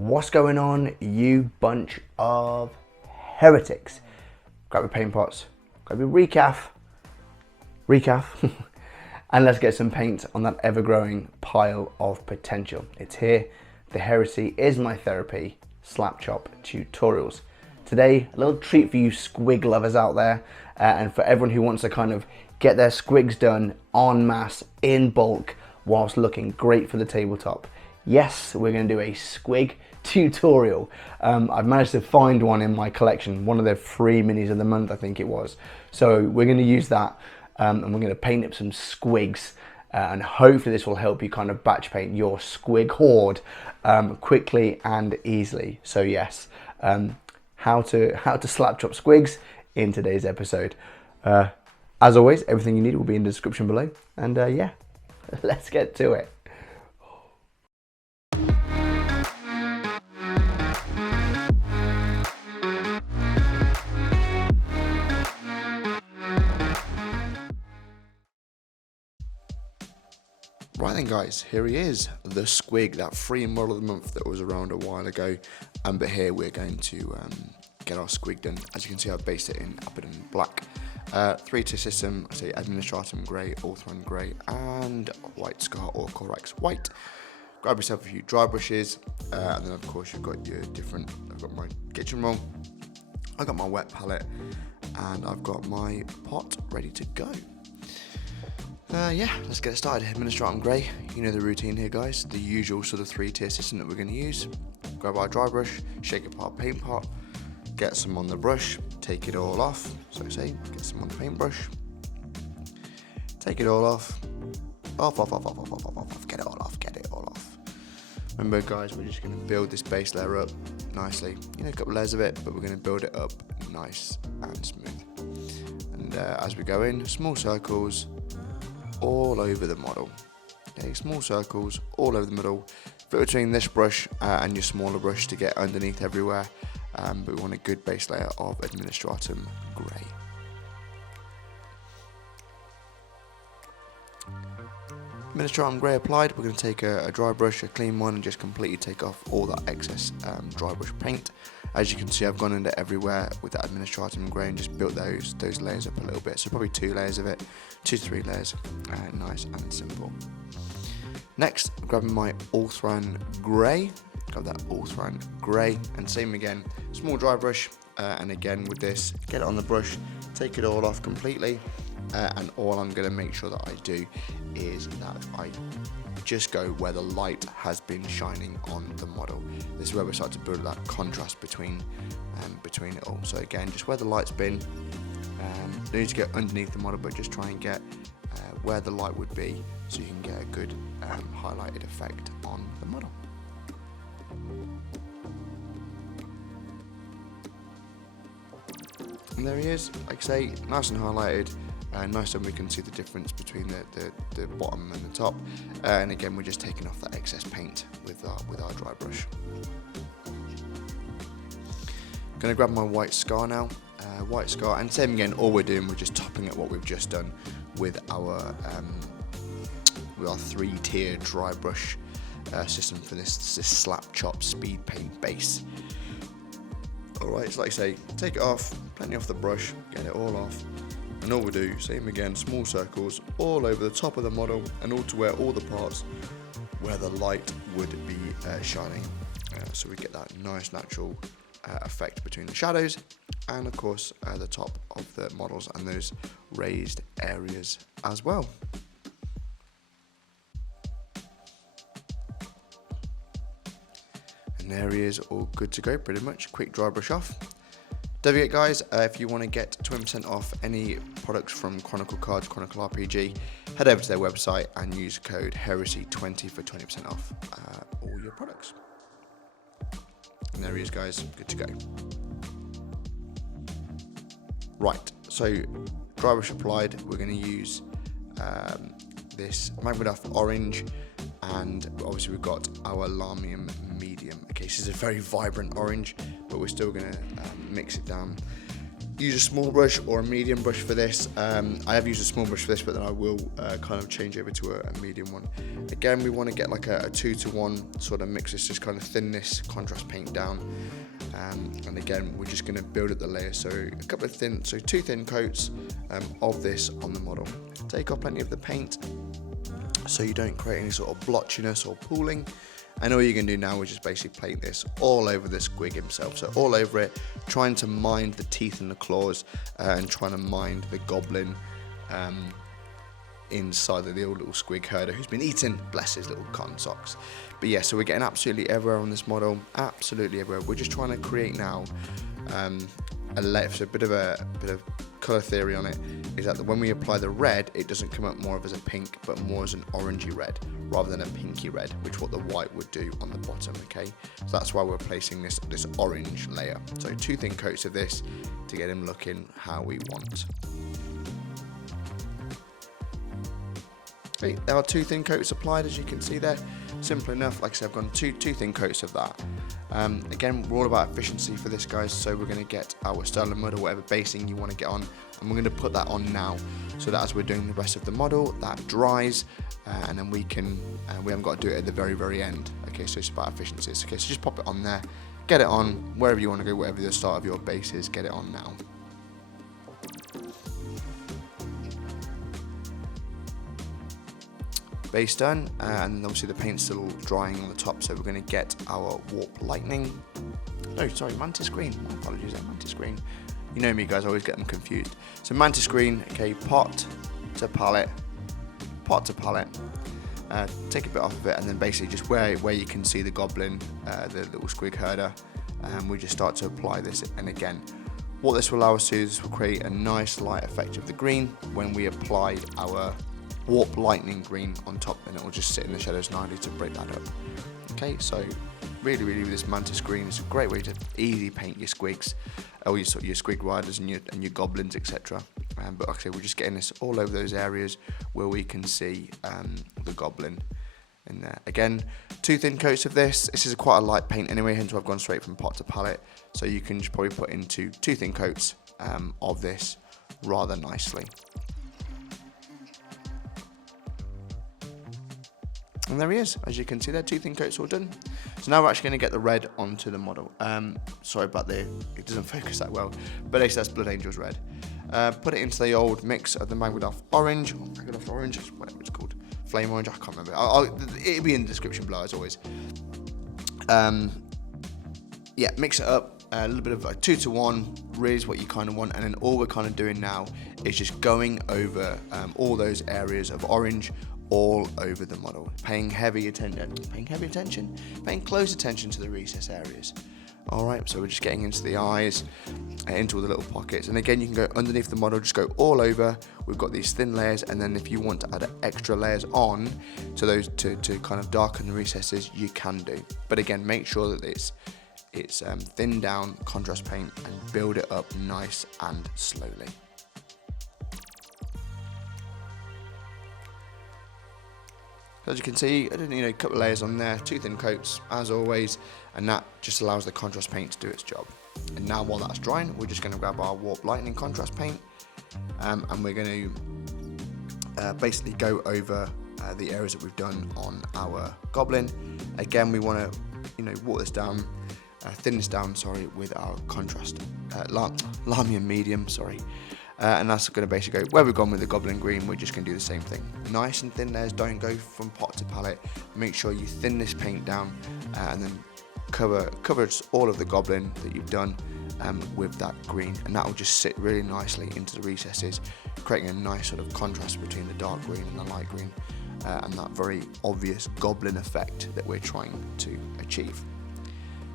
What's going on, you bunch of heretics? Grab your paint pots, grab your recaf, and let's get some paint on that ever-growing pile of potential. It's here. The heresy is my therapy. Slapchop tutorials. Today, a little treat for you squig lovers out there, and for everyone who wants to kind of get their squigs done en masse, in bulk, whilst looking great for the tabletop. Yes, we're going to do a squig tutorial. I've managed to find one in my collection, one of their free minis of the month, I think it was. So we're going to use that, and we're going to paint up some squigs, and hopefully this will help you kind of batch paint your squig horde quickly and easily. So yes, how to slapchop squigs in today's episode. As always, everything you need will be in the description below, and yeah, let's get to it. Right then guys, here he is, the squig, that free model of the month that was around a while ago, but here we're going to get our squig done. As you can see, I've based it in Abbadon Black. 3-tier system, I say Administratum Grey, Ulthuan Grey, and White Scar or Corax White. Grab yourself a few dry brushes, and then of course you've got your different, I've got my kitchen roll, I've got my wet palette, and I've got my pot ready to go. Yeah, let's get started. Administratum Grey, you know the routine here guys, the usual sort of 3-tier system that we're going to use. Grab our dry brush, shake apart paint pot, get some on the brush, take it all off, so I say, get some on the paintbrush, take it all off, off, get it all off. Remember guys, we're just going to build this base layer up nicely, you know, a couple layers of it, but we're going to build it up nice and smooth. And as we go in, small circles all over the model. Okay, small circles all over the middle, fit between this brush and your smaller brush to get underneath everywhere, but we want a good base layer of Administratum Grey. Administratum Grey applied, we're going to take a dry brush, a clean one, and just completely take off all that excess dry brush paint. As you can see, I've gone under everywhere with that Administratum Grey and just built those layers up a little bit. So probably 2 layers of it, 2 to 3 layers, nice and simple. Next, I'm grabbing my Ulthuan Grey, grab that Ulthuan Grey, and same again, small dry brush, and again with this, get it on the brush, take it all off completely, and all I'm going to make sure that I do is that I just go where the light has been shining on the model. This is where we start to build that contrast between it all. So again, just where the light's been, don't need to get underneath the model, but just try and get where the light would be, so you can get a good highlighted effect on the model. And there he is, like I say, nice and highlighted. Nice, and we can see the difference between the bottom and the top. And again, we're just taking off that excess paint with our dry brush. Gonna grab my white scar now. White scar, and same again. All we're doing, we're just topping at what we've just done with our 3-tier dry brush system for this Slapchop speed paint base. Alright, so like I say, take it off, plenty off the brush, get it all off. And all we do, same again, small circles all over the top of the model and all to where all the parts where the light would be shining. So we get that nice natural effect between the shadows and of course the top of the models and those raised areas as well. And there he is, all good to go pretty much. Quick dry brush off. Don't forget guys, if you want to get 20% off any products from Chronicle Cards, Chronicle RPG, head over to their website and use code HERESY20 for 20% off all your products. And there he is guys, good to go. Right, so dry brush applied, we're going to use this Magma Orange, and obviously we've got our Lamium Medium. Okay, this is a very vibrant orange, but we're still going to mix it down use a small brush or a medium brush for this. I have used a small brush for this, but then I will kind of change over to a medium one. Again, we want to get like a 2-to-1 sort of mix. This just kind of thin this contrast paint down. And again, we're just going to build up the layers. So a couple of two thin coats of this on the model. Take off plenty of the paint so you don't create any sort of blotchiness or pooling. And all you can do now is just basically paint this all over the squig himself. So all over it, trying to mind the teeth and the claws, and trying to mind the goblin inside of the old little squig herder who's been eaten, bless his little cotton socks. But yeah, so we're getting absolutely everywhere on this model, absolutely everywhere. We're just trying to create now a layer, so a bit of colour theory on it is that when we apply the red, it doesn't come up more of as a pink, but more as an orangey red rather than a pinky red, which what the white would do on the bottom. Okay, so that's why we're placing this orange layer. So 2 thin coats of this to get him looking how we want. Okay, there are 2 thin coats applied, as you can see there. Simple enough. Like I said, I've gone two thin coats of that. Again, we're all about efficiency for this, guys, so we're going to get our sterling mud or whatever basing you want to get on, and we're going to put that on now, so that as we're doing the rest of the model, that dries, and then we haven't got to do it at the very end. Okay, so it's about efficiency. Okay, so just pop it on there, get it on wherever you want to go, whatever the start of your base is, get it on now. Base done, and obviously the paint's still drying on the top, so we're going to get our warp lightning. No, sorry, mantis green. My apologies, mantis green. You know me, guys, I always get them confused. So mantis green, okay, pot to palette. Take a bit off of it, and then basically just where you can see the goblin, the little squig herder, we just start to apply this. And again, what this will allow us to do is we'll create a nice light effect of the green when we apply our warp lightning green on top, and it will just sit in the shadows nicely to break that up. Okay, so really with this mantis green, it's a great way to easily paint your squigs, or your squig riders and your goblins, etc. But like I say, we're just getting this all over those areas where we can see the goblin in there. Again, 2 thin coats of this. This is quite a light paint anyway, hence I've gone straight from pot to palette. So you can just probably put into 2 thin coats of this rather nicely. And there he is, as you can see there, 2 thin coats all done. So now we're actually going to get the red onto the model. Sorry about it doesn't focus that well, but that's Blood Angel's red. Put it into the old mix of the Maggodoff orange, whatever it's called, flame orange, I can't remember. It'll be in the description below as always. Yeah, mix it up, a little bit of a 2-to-1, really is what you kind of want, and then all we're kind of doing now is just going over all those areas of orange all over the model, paying close attention to the recess areas. Alright, so we're just getting into the eyes, into all the little pockets, and again you can go underneath the model, just go all over. We've got these thin layers, and then if you want to add extra layers on to those to kind of darken the recesses, you can do. But again, make sure that it's thinned down contrast paint and build it up nice and slowly. As you can see, a couple of layers on there, 2 thin coats as always, and that just allows the contrast paint to do its job. And now while that's drying, we're just going to grab our warp lightning contrast paint, and we're going to basically go over the areas that we've done on our goblin. Again, we want to water this down, thin this down, with our contrast Lamian medium, and that's going to basically go where we've gone with the goblin green. We're just going to do the same thing, nice and thin layers. Don't go from pot to palette. Make sure you thin this paint down, and then cover all of the goblin that you've done with that green, and that will just sit really nicely into the recesses, creating a nice sort of contrast between the dark green and the light green, and that very obvious goblin effect that we're trying to achieve.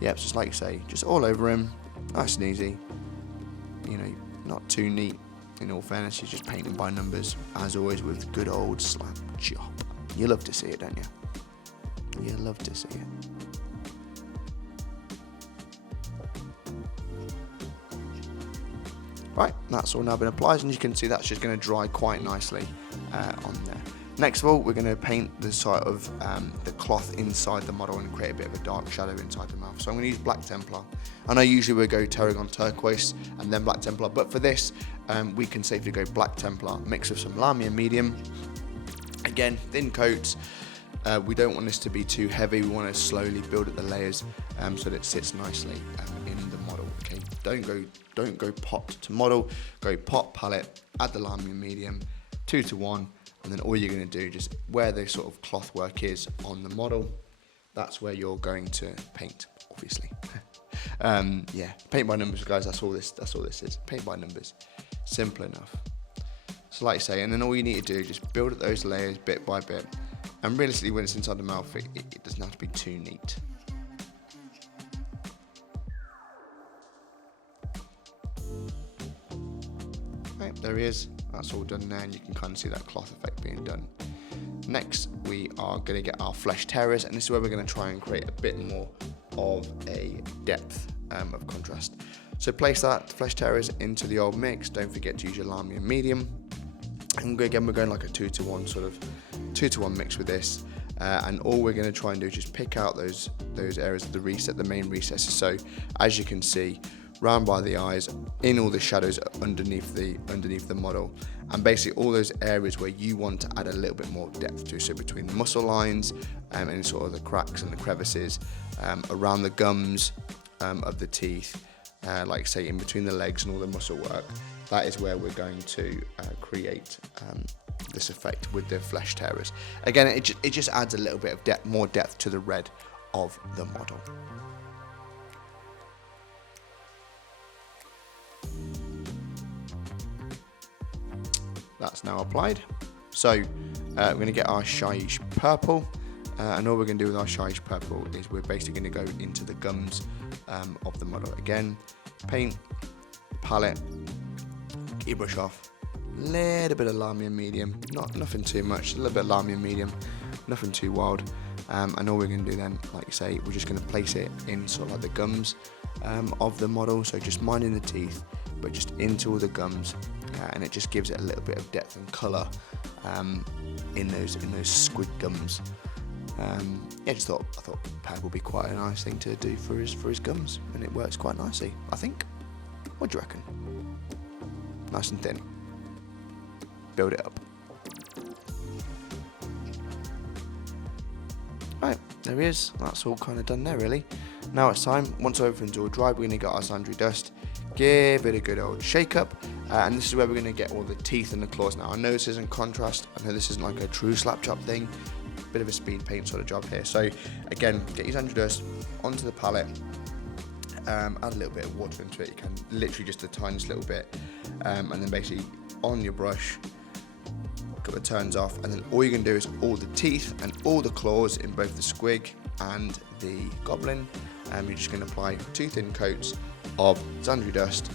Yep, so it's like you say, just all over him, nice and easy. Not too neat. In all fairness, you're just painting by numbers, as always with good old Slapchop. You love to see it, don't you? You love to see it. Right, that's all now been applied, and you can see that's just going to dry quite nicely on there. Next of all, we're going to paint the side of the cloth inside the model and create a bit of a dark shadow inside the mouth. So I'm going to use Black Templar. I know usually we go Tarragon Turquoise and then Black Templar, but for this we can safely go Black Templar mixed with some Lamia Medium. Again, thin coats. We don't want this to be too heavy. We want to slowly build up the layers so that it sits nicely in the model. Okay, don't go pot to model. Go pot, palette, add the Lamia Medium, 2 to 1. And then all you're going to do, just where the sort of cloth work is on the model, that's where you're going to paint, obviously. Yeah, paint by numbers, guys. That's all this is. Paint by numbers. Simple enough. So like I say, and then all you need to do is just build up those layers bit by bit. And realistically, when it's inside the mouth, it doesn't have to be too neat. Right, there he is. That's all done there, and you can kind of see that cloth effect being done. Next, we are going to get our flesh tearers, and this is where we're going to try and create a bit more of a depth of contrast. So place that flesh tearers into the old mix. Don't forget to use your Lamia Medium. And again, we're going like a 2 to 1 sort of 2 to 1 mix with this. And all we're going to try and do is just pick out those areas of the reset, the main recesses. So as you can see, round by the eyes, in all the shadows underneath the model, and basically all those areas where you want to add a little bit more depth to. So between the muscle lines and sort of the cracks and the crevices, around the gums of the teeth, like say in between the legs and all the muscle work, that is where we're going to create this effect with the flesh tearers. Again, it just adds a little bit of more depth to the red of the model. That's now applied. So we're going to get our Shaiish purple, and all we're going to do with our Shaiish purple is we're basically going to go into the gums of the model. Again, paint, palette, get brush off, little bit of Lamia Medium, nothing too much, a little bit of Lamia Medium, nothing too wild. And all we're going to do then, like you say, we're just going to place it in sort of like the gums of the model. So just minding the teeth, but just into all the gums, and it just gives it a little bit of depth and colour in those squig gums. Yeah, I thought purple would be quite a nice thing to do for his gums, and it works quite nicely, I think. What do you reckon? Nice and thin. Build it up. Right, there he is. That's all kind of done there, really. Now it's time, once everything's all dry, we're going to get our Zandhri Dust, give it a good old shake up, and this is where we're going to get all the teeth and the claws. Now I know this isn't contrast, I know this isn't like a true Slapchop thing, bit of a speed paint sort of job here. So again, get your Zandhri Dust onto the palette, add a little bit of water into it, you can literally just the tiniest little bit, and then basically on your brush, got the turns off, and then all you're going to do is all the teeth and all the claws in both the squig and the goblin, and you're just going to apply 2 thin coats of Zandhri Dust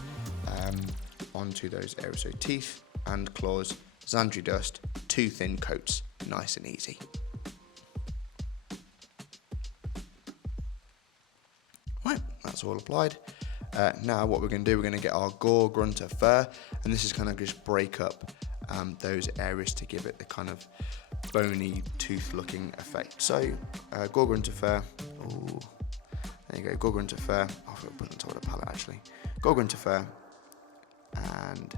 onto those areas. So teeth and claws, Zandhri Dust, 2 thin coats, nice and easy. Right, that's all applied. Now what we're going to do, we're going to get our Gor-grunta Fur, and this is kind of just break up those areas to give it the kind of bony tooth looking effect. So Gor-grunta Fur, ooh, there you go, Gor-grunta Fur, I'll put it on top of the palette actually, Gor-grunta Fur, and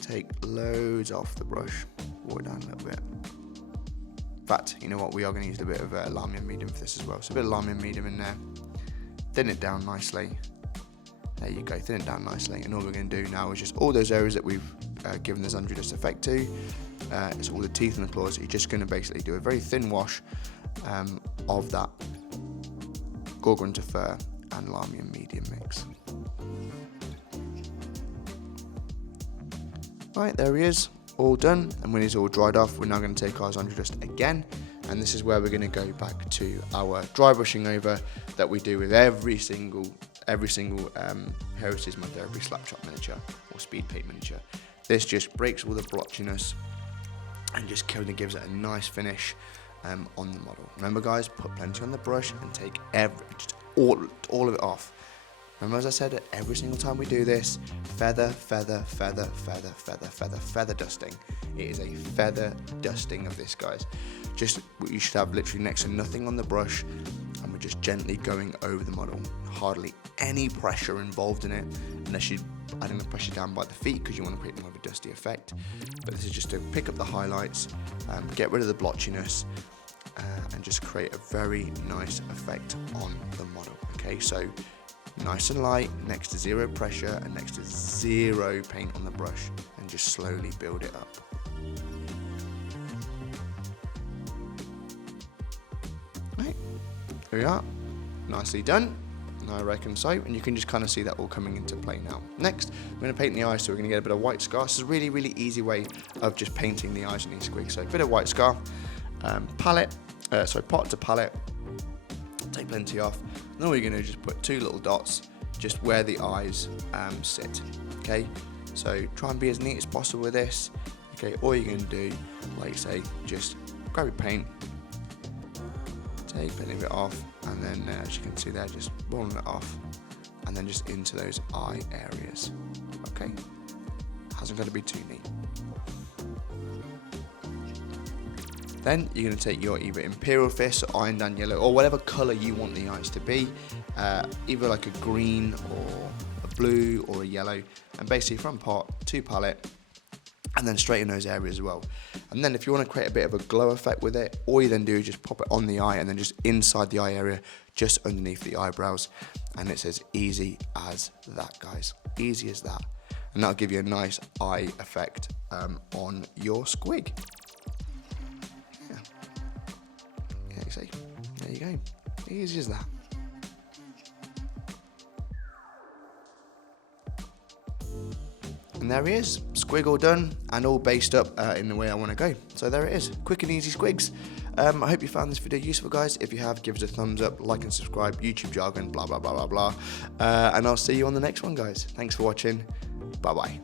take loads off the brush, walk it down a little bit. In fact, you know what, we are going to use a bit of Lamia Medium for this as well, so a bit of Lamia Medium in there, thin it down nicely. There you go, thin it down nicely, and all we're going to do now is just all those areas that we've given the Zandhri Dust effect to, it's all the teeth and the claws, you're just going to basically do a very thin wash of that Gor-grunta Fur and Lamia Medium mix. Right, there he is, all done, and when he's all dried off, we're now going to take our Zandhri Dust again, and this is where we're going to go back to our dry brushing over that we do with every single Heretics method, every Slapchop miniature or speed paint miniature. This just breaks all the blotchiness and just kind of gives it a nice finish on the model. Remember guys, put plenty on the brush and take just all of it off. Remember, as I said, every single time we do this, feather, feather, feather, feather, feather, feather, feather dusting. It is a feather dusting of this, guys. Just, you should have literally next to nothing on the brush, and we're just gently going over the model. Hardly any pressure involved in it, unless you're adding the pressure down by the feet because you want to create more of a dusty effect. But this is just to pick up the highlights, get rid of the blotchiness, and just create a very nice effect on the model. Okay, so nice and light, next to zero pressure and next to zero paint on the brush, and just slowly build it up. Right, here we are, nicely done. I reckon so, and you can just kind of see that all coming into play now. Next, we're going to paint the eyes, so we're going to get a bit of white scar. This is a really, really easy way of just painting the eyes on these squigs. So a bit of white scar, pot to palette, take plenty off. And all you're going to do is just put 2 little dots just where the eyes sit. Okay, so try and be as neat as possible with this. Okay, all you're going to do, like say, just grab your paint, take plenty of it off, and then as you can see there, just rolling it off, and then just into those eye areas. Okay, hasn't got to be too neat. Then you're going to take your either Imperial Fist or Iron Down Yellow, or whatever colour you want the eyes to be, either like a green or a blue or a yellow, and basically from pot to palette, and then straight in those areas as well. And then if you want to create a bit of a glow effect with it, all you then do is just pop it on the eye, and then just inside the eye area, just underneath the eyebrows, and it's as easy as that, guys. Easy as that, and that'll give you a nice eye effect on your squig. See, there you go, easy as that. And there he is, squig all done and all based up in the way I want to go. So there it is, quick and easy squigs. I hope you found this video useful, guys. If you have, give us a thumbs up, like and subscribe, YouTube jargon, blah blah blah blah blah. And I'll see you on the next one, guys. Thanks for watching, bye bye.